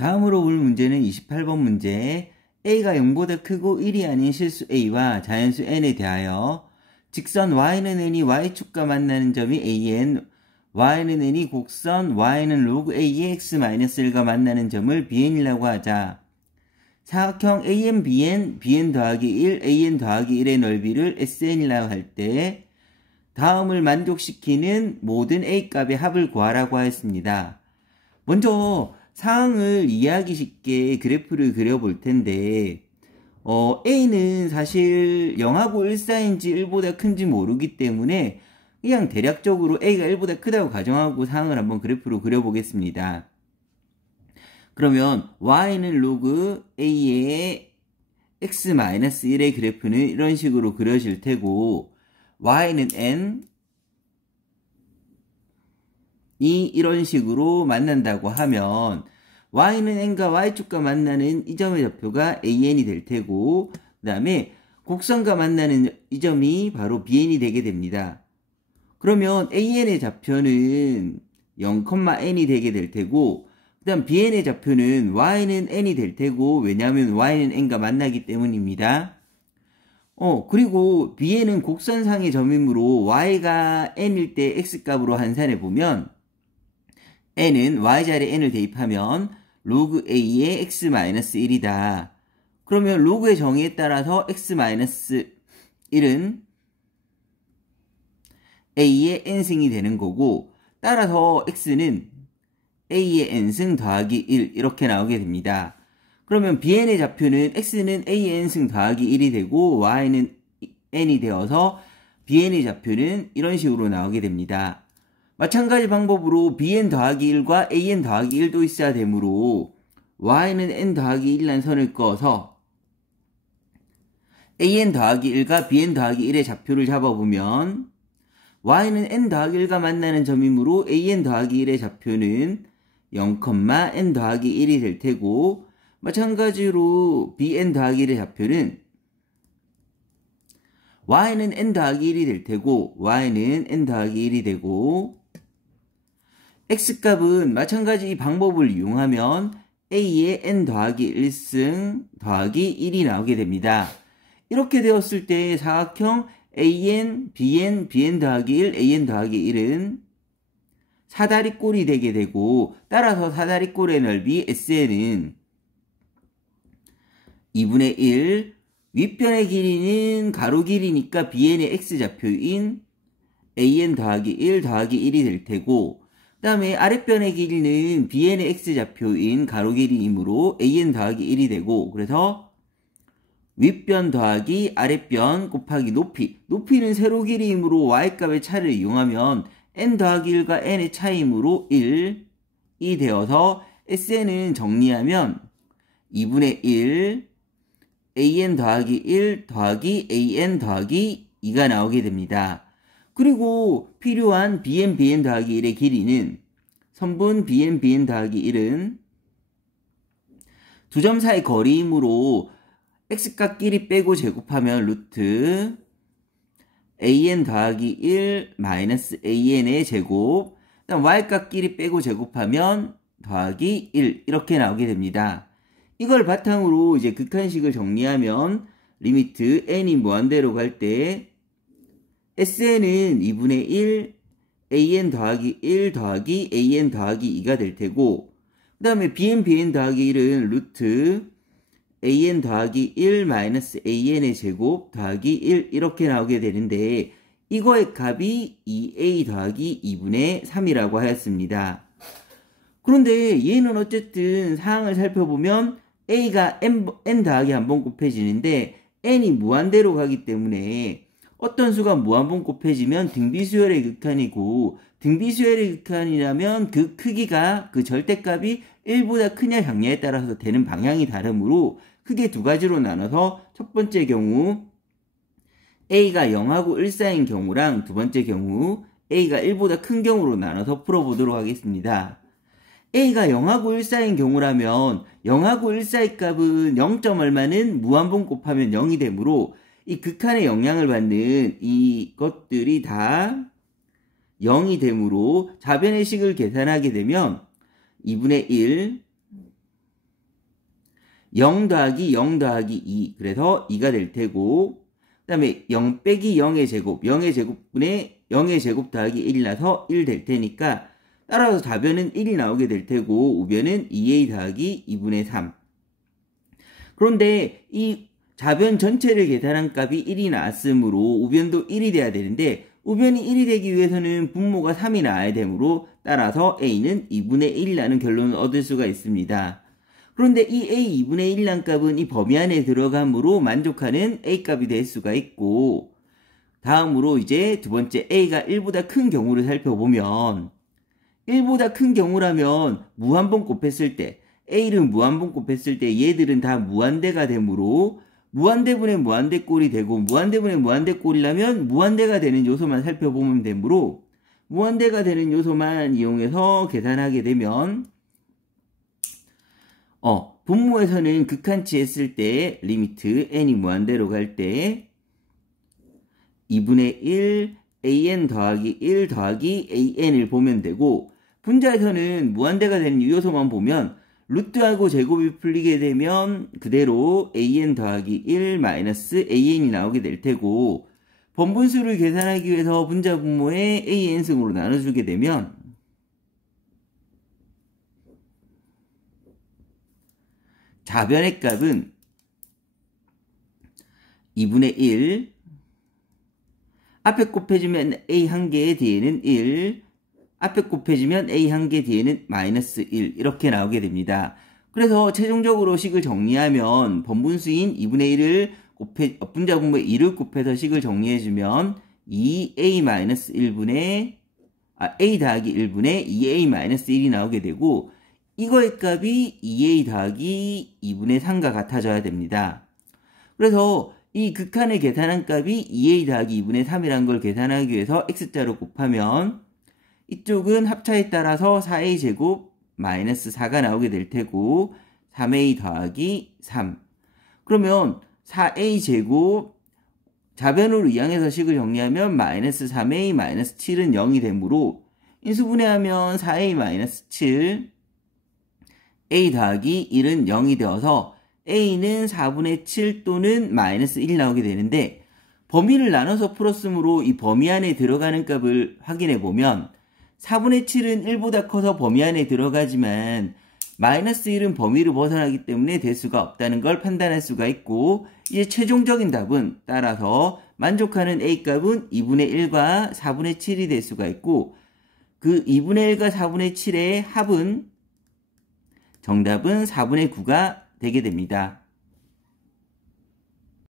다음으로 볼 문제는 28번 문제. a가 0보다 크고 1이 아닌 실수 a와 자연수 n에 대하여 직선 y는 n이 y축과 만나는 점이 an, y는 n이 곡선 y는 로그 a의 x-1과 만나는 점을 bn이라고 하자. 사각형 an, bn 더하기 1, an 더하기 1의 넓이를 sn이라고 할 때 다음을 만족시키는 모든 a값의 합을 구하라고 하였습니다. 먼저 상황을 이해하기 쉽게 그래프를 그려볼 텐데 A는 사실 0하고 1 사이인지 1보다 큰지 모르기 때문에 그냥 대략적으로 A가 1보다 크다고 가정하고 상황을 한번 그래프로 그려보겠습니다. 그러면 Y는 로그 A의 x-1의 그래프는 이런 식으로 그려질 테고 Y는 N 이 이런 식으로 만난다고 하면 y는 n과 y축과 만나는 이 점의 좌표가 an이 될 테고 그 다음에 곡선과 만나는 이 점이 바로 bn이 되게 됩니다. 그러면 an의 좌표는 0,n이 되게 될 테고 그 다음 bn의 좌표는 y는 n이 될 테고 왜냐하면 y는 n과 만나기 때문입니다. 그리고 bn은 곡선상의 점이므로 y가 n일 때 x값으로 환산해 보면 n은 y자리에 n을 대입하면 로그 a의 x-1이다. 그러면 로그의 정의에 따라서 x-1은 a의 n승이 되는 거고 따라서 x는 a의 n승 더하기 1 이렇게 나오게 됩니다. 그러면 bn의 좌표는 x는 a의 n승 더하기 1이 되고 y는 n이 되어서 bn의 좌표는 이런 식으로 나오게 됩니다. 마찬가지 방법으로 bn 더하기 1과 an 더하기 1도 있어야 되므로 y는 n 더하기 1이라는 선을 그어서 an 더하기 1과 bn 더하기 1의 좌표를 잡아보면 y는 n 더하기 1과 만나는 점이므로 an 더하기 1의 좌표는 0,n 더하기 1이 될 테고 마찬가지로 bn 더하기 1의 좌표는 y는 n 더하기 1이 될 테고 y는 n 더하기 1이 되고 x값은 마찬가지 이 방법을 이용하면 a의 n 더하기 1승 더하기 1이 나오게 됩니다. 이렇게 되었을 때 사각형 an, bn 더하기 1, an 더하기 1은 사다리꼴이 되게 되고 따라서 사다리꼴의 넓이 sn은 2분의 1, 윗변의 길이는 가로 길이니까 bn의 x좌표인 an 더하기 1 더하기 1이 될 테고 그 다음에 아랫변의 길이는 bn의 x좌표인 가로 길이이므로 an 더하기 1이 되고 그래서 윗변 더하기 아랫변 곱하기 높이는 세로 길이이므로 y값의 차를 이용하면 n 더하기 1과 n의 차이이므로 1이 되어서 sn은 정리하면 2분의 1 an 더하기 1 더하기 an 더하기 2가 나오게 됩니다. 그리고 필요한 bn 더하기 1의 길이는 선분 bn 더하기 1은 두 점 사이 거리이므로 x값끼리 빼고 제곱하면 루트 an 더하기 1 마이너스 an의 제곱 그다음 y값끼리 빼고 제곱하면 더하기 1 이렇게 나오게 됩니다. 이걸 바탕으로 이제 극한식을 정리하면 리미트 n이 무한대로 갈 때 sn은 2분의 1 an 더하기 1 더하기 an 더하기 2가 될 테고 그 다음에 bn 더하기 1은 루트 an 더하기 1 마이너스 an의 제곱 더하기 1 이렇게 나오게 되는데 이거의 값이 2a 더하기 2분의 3이라고 하였습니다. 그런데 얘는 어쨌든 상황을 살펴보면 a가 n 더하기 한 번 곱해지는데 n이 무한대로 가기 때문에 어떤 수가 무한번 곱해지면 등비수열의 극한이고 등비수열의 극한이라면 그 크기가 그 절대값이 1보다 크냐 작냐에 따라서 되는 방향이 다르므로 크게 두 가지로 나눠서 첫 번째 경우 a가 0하고 1 사이인 경우랑 두 번째 경우 a가 1보다 큰 경우로 나눠서 풀어보도록 하겠습니다. a가 0하고 1 사이인 경우라면 0하고 1 사이 값은 0. 얼마는 무한번 곱하면 0이 되므로 이 극한의 영향을 받는 이것들이 다 0이 되므로 좌변의 식을 계산하게 되면 2분의 1 0 더하기 0 더하기 2. 그래서 2가 될 테고, 그 다음에 0 빼기 0의 제곱, 0의 제곱분의 0의 제곱 더하기 1이 나서 1 될 테니까, 따라서 좌변은 1이 나오게 될 테고, 우변은 2a 더하기 2분의 3. 그런데 이 좌변 전체를 계산한 값이 1이 나왔으므로 우변도 1이 돼야 되는데, 우변이 1이 되기 위해서는 분모가 3이 나와야 되므로 따라서 a는 2분의 1이라는 결론을 얻을 수가 있습니다. 그런데 이 a 2분의 1이란 값은 이 범위 안에 들어감으로 만족하는 a 값이 될 수가 있고, 다음으로 이제 두 번째 a가 1보다 큰 경우를 살펴보면, 1보다 큰 경우라면 무한번 곱했을 때, a를 무한번 곱했을 때 얘들은 다 무한대가 되므로 무한대분의 무한대꼴이 되고, 무한대분의 무한대꼴이라면 무한대가 되는 요소만 살펴보면 되므로 무한대가 되는 요소만 이용해서 계산하게 되면 분모에서는 극한치 했을 때 리미트 n이 무한대로 갈 때 2분의 1 an 더하기 1 더하기 an을 보면 되고, 분자에서는 무한대가 되는 요소만 보면 루트하고 제곱이 풀리게 되면 그대로 an 더하기 1 마이너스 an이 나오게 될 테고, 번분수를 계산하기 위해서 분자 분모에 an승으로 나눠주게 되면 좌변의 값은 2분의 1, 앞에 곱해주면 a 한 개 뒤에는 1, 앞에 곱해주면 a 한 개 뒤에는 마이너스 1 이렇게 나오게 됩니다. 그래서 최종적으로 식을 정리하면 번분수인 2분의 1을 분자 분모에 2를 곱해서 식을 정리해주면 2a-1분의 a 더하기 1분의 2a-1이 나오게 되고, 이거의 값이 2a 더하기 2분의 3과 같아져야 됩니다. 그래서 이 극한을 계산한 값이 2a 더하기 2분의 3이라는 걸 계산하기 위해서 x자로 곱하면 이쪽은 합차에 따라서 4a 제곱 마이너스 4가 나오게 될 테고, 3a 더하기 3. 그러면 4a 제곱 좌변으로 이항해서 식을 정리하면 마이너스 3a 마이너스 7은 0이 되므로 인수분해하면 4a 마이너스 7 a 더하기 1은 0이 되어서 a는 4분의 7 또는 마이너스 1이 나오게 되는데, 범위를 나눠서 풀었으므로 이 범위 안에 들어가는 값을 확인해 보면 4분의 7은 1보다 커서 범위 안에 들어가지만 마이너스 1은 범위를 벗어나기 때문에 될 수가 없다는 걸 판단할 수가 있고, 이제 최종적인 답은 따라서 만족하는 a값은 2분의 1과 4분의 7이 될 수가 있고, 그 2분의 1과 4분의 7의 합은 정답은 4분의 9가 되게 됩니다.